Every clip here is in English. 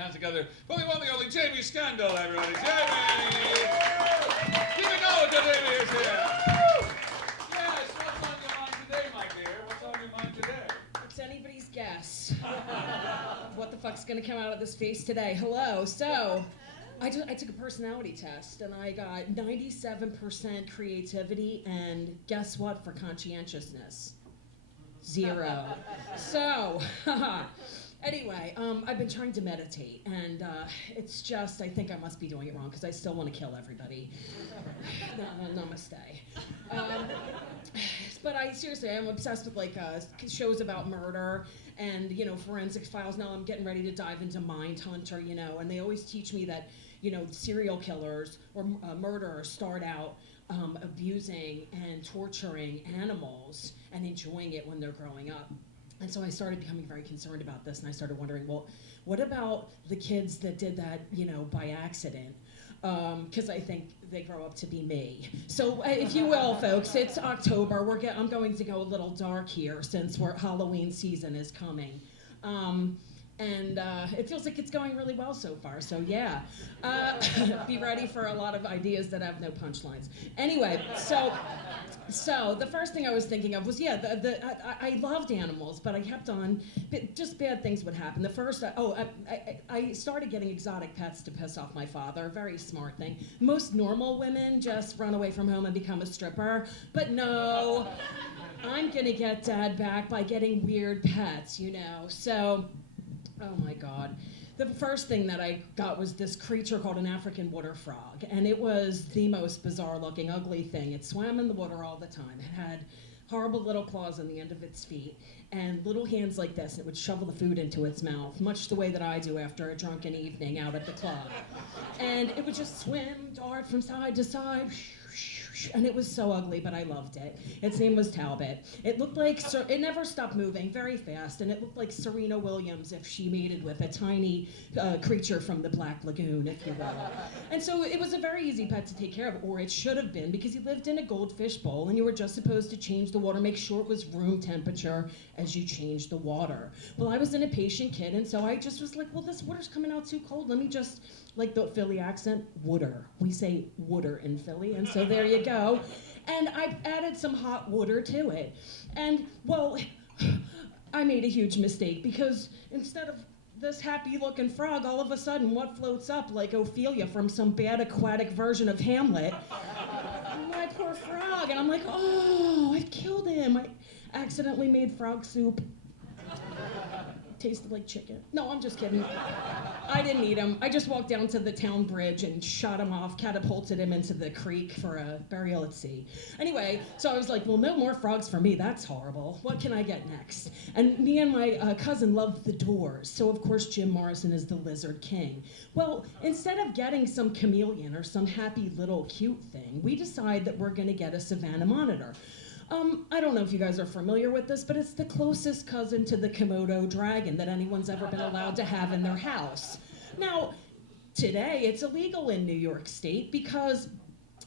hands together for the one, the only Jamie Scandal, everybody. Jamie! Keep it going till Jamie is here. Yes, what's on your mind today, my dear? What's on your mind today? It's anybody's guess. What the fuck's gonna come out of this face today? Hello. So, I took a personality test and I got 97% creativity and guess what for conscientiousness? 0. So, anyway, I've been trying to meditate and it's just, I think I must be doing it wrong because I still want to kill everybody. Namaste. But I'm obsessed with like shows about murder and, forensic files. Now I'm getting ready to dive into Mindhunter, and they always teach me that, serial killers or murderers start out abusing and torturing animals and enjoying it when they're growing up. And so I started becoming very concerned about this, and I started wondering, well, what about the kids that did that, by accident? Because I think they grow up to be me. So if you will, folks, it's October. I'm going to go a little dark here since Halloween season is coming. And it feels like it's going really well so far, so yeah. Be ready for a lot of ideas that have no punchlines. Anyway, so the first thing I was thinking of was, I loved animals, but I kept on, just bad things would happen. The first, I started getting exotic pets to piss off my father, very smart thing. Most normal women just run away from home and become a stripper, but no, I'm gonna get Dad back by getting weird pets, so. Oh my God. The first thing that I got was this creature called an African water frog, and it was the most bizarre looking, ugly thing. It swam in the water all the time. It had horrible little claws on the end of its feet and little hands like this. It would shovel the food into its mouth, much the way that I do after a drunken evening out at the club. And it would just swim, dart from side to side, and it was so ugly, but I loved it. Its name was Talbot. It looked like, it never stopped moving, very fast, and it looked like Serena Williams if she mated with a tiny creature from the Black Lagoon, if you will. And so it was a very easy pet to take care of, or it should have been, because he lived in a goldfish bowl, and you were just supposed to change the water, make sure it was room temperature as you changed the water. Well, I was an impatient kid, and so I just was like, well, this water's coming out too cold. Let me just, like the Philly accent, water. We say water in Philly, and so there you go. And I added some hot water to it. And, well, I made a huge mistake because instead of this happy-looking frog, all of a sudden, what floats up like Ophelia from some bad aquatic version of Hamlet? My poor frog. And I'm like, oh, I've killed him. I accidentally made frog soup. Tasted like chicken. No, I'm just kidding. I didn't eat him. I just walked down to the town bridge and shot him off, catapulted him into the creek for a burial at sea. Anyway, so I was like, well, no more frogs for me. That's horrible. What can I get next? And me and my cousin loved the Doors. So, of course, Jim Morrison is the Lizard King. Well, instead of getting some chameleon or some happy little cute thing, we decide that we're going to get a Savannah monitor. I don't know if you guys are familiar with this, but it's the closest cousin to the Komodo dragon that anyone's ever been allowed to have in their house. Now, today it's illegal in New York State because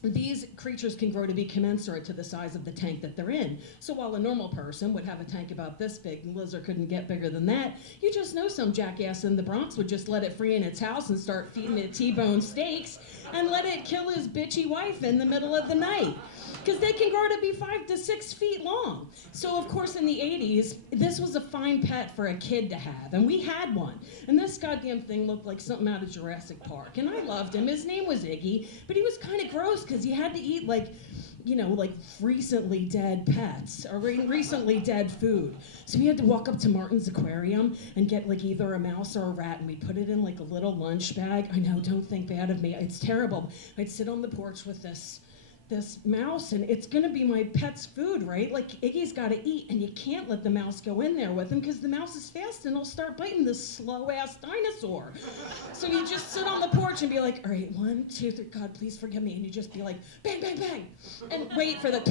these creatures can grow to be commensurate to the size of the tank that they're in. So while a normal person would have a tank about this big, the lizard couldn't get bigger than that, you just know some jackass in the Bronx would just let it free in its house and start feeding it T-bone steaks and let it kill his bitchy wife in the middle of the night. Because they can grow to be 5 to 6 feet long. So, of course, in the 80s, this was a fine pet for a kid to have, and we had one. And this goddamn thing looked like something out of Jurassic Park, and I loved him. His name was Iggy, but he was kind of gross because he had to eat, like recently dead pets, or recently dead food. So we had to walk up to Martin's aquarium and get, like, either a mouse or a rat, and we put it in, like, a little lunch bag. I know, don't think bad of me. It's terrible. I'd sit on the porch with this mouse, and it's gonna be my pet's food, right? Like, Iggy's gotta eat, and you can't let the mouse go in there with him because the mouse is fast and he'll start biting this slow-ass dinosaur. So you just sit on the porch and be like, all right, 1, 2, 3, God, please forgive me. And you just be like, bang, bang, bang, and wait for the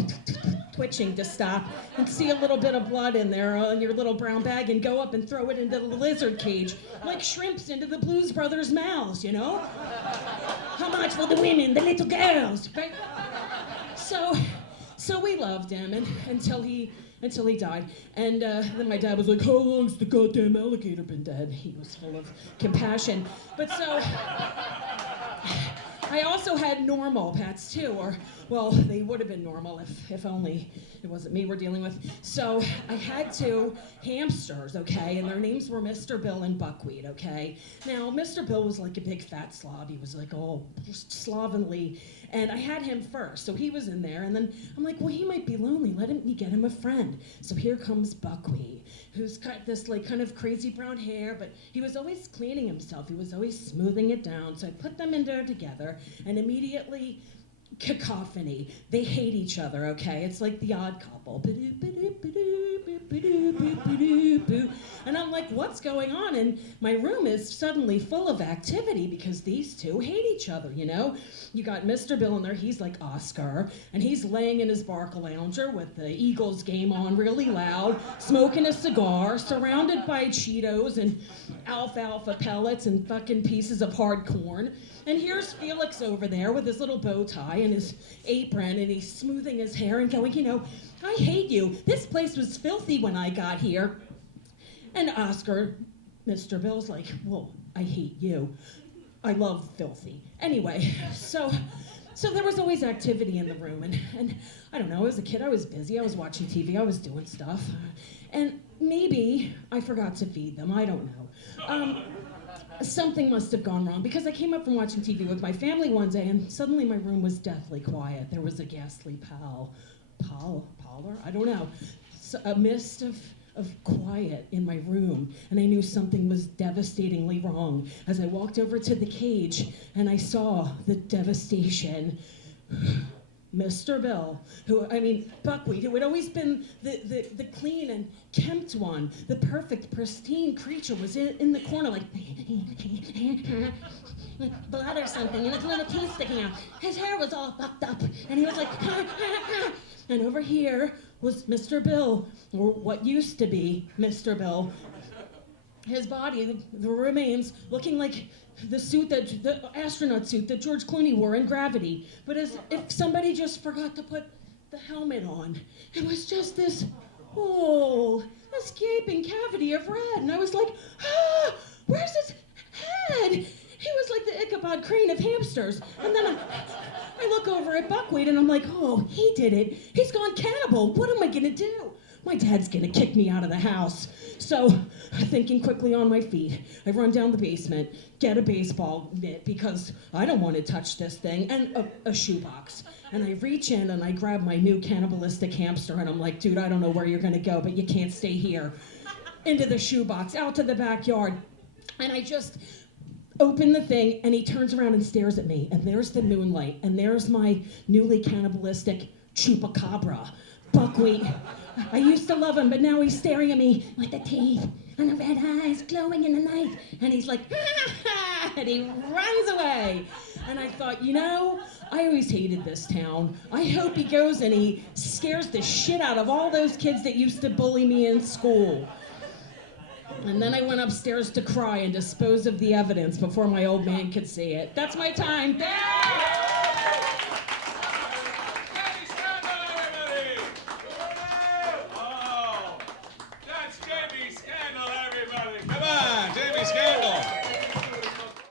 twitching to stop and see a little bit of blood in there in your little brown bag and go up and throw it into the lizard cage like shrimps into the Blues Brothers' mouths, you know? How much for the women, the little girls? Right? So we loved him until he died. And then my dad was like, how long's the goddamn alligator been dead? He was full of compassion. But so I also had normal pets too, or, well, they would have been normal if only it wasn't me we're dealing with. So I had two hamsters, okay, and their names were Mr. Bill and Buckwheat, okay? Now, Mr. Bill was like a big fat slob. He was like all slovenly, and I had him first, so he was in there, and then I'm like, well, he might be lonely. Let me get him a friend. So here comes Buckwheat, who's got this like kind of crazy brown hair, but he was always cleaning himself. He was always smoothing it down. So I put them in there together, and immediately, cacophony. They hate each other, okay? It's like the Odd Couple. And I'm like, what's going on? And my room is suddenly full of activity because these two hate each other, you know? You got Mr. Bill in there, he's like Oscar, and he's laying in his Barcalounger with the Eagles game on really loud, smoking a cigar, surrounded by Cheetos and alfalfa pellets and fucking pieces of hard corn. And here's Felix over there with his little bow tie and his apron, and he's smoothing his hair and going, you know, I hate you. This place was filthy when I got here. And Oscar, Mr. Bill's like, well, I hate you. I love filthy. Anyway, so there was always activity in the room, and I don't know, as a kid I was busy, I was watching TV, I was doing stuff, and maybe I forgot to feed them, I don't know. Something must have gone wrong because I came up from watching TV with my family one day and suddenly my room was deathly quiet. There was a ghastly pallor? I don't know. A mist of quiet in my room, and I knew something was devastatingly wrong as I walked over to the cage and I saw the devastation. Mr. Bill, Buckwheat, who had always been the clean and kempt one, the perfect, pristine creature, was in the corner like blood or something, and his little teeth sticking out. His hair was all fucked up, and he was like, and over here was Mr. Bill, or what used to be Mr. Bill. His body, the remains, looking like the astronaut suit that George Clooney wore in Gravity, but as if somebody just forgot to put the helmet on. It was just this whole escaping cavity of red, and I was like, where's his head? He was like the Ichabod Crane of hamsters. And then I look over at Buckwheat and I'm like, oh, he did it. He's gone cannibal. What am I gonna do? My dad's gonna kick me out of the house. So, thinking quickly on my feet, I run down the basement, get a baseball mitt because I don't want to touch this thing, and a shoebox. And I reach in and I grab my new cannibalistic hamster and I'm like, dude, I don't know where you're gonna go, but you can't stay here. Into the shoebox, out to the backyard. And I just open the thing and he turns around and stares at me, and there's the moonlight, and there's my newly cannibalistic chupacabra, Buckwheat. I used to love him, but now he's staring at me with the teeth and the red eyes glowing in the night, and he's like, and he runs away. And I thought, you know, I always hated this town. I hope he goes and he scares the shit out of all those kids that used to bully me in school. And then I went upstairs to cry and dispose of the evidence before my old man could see it. That's my time.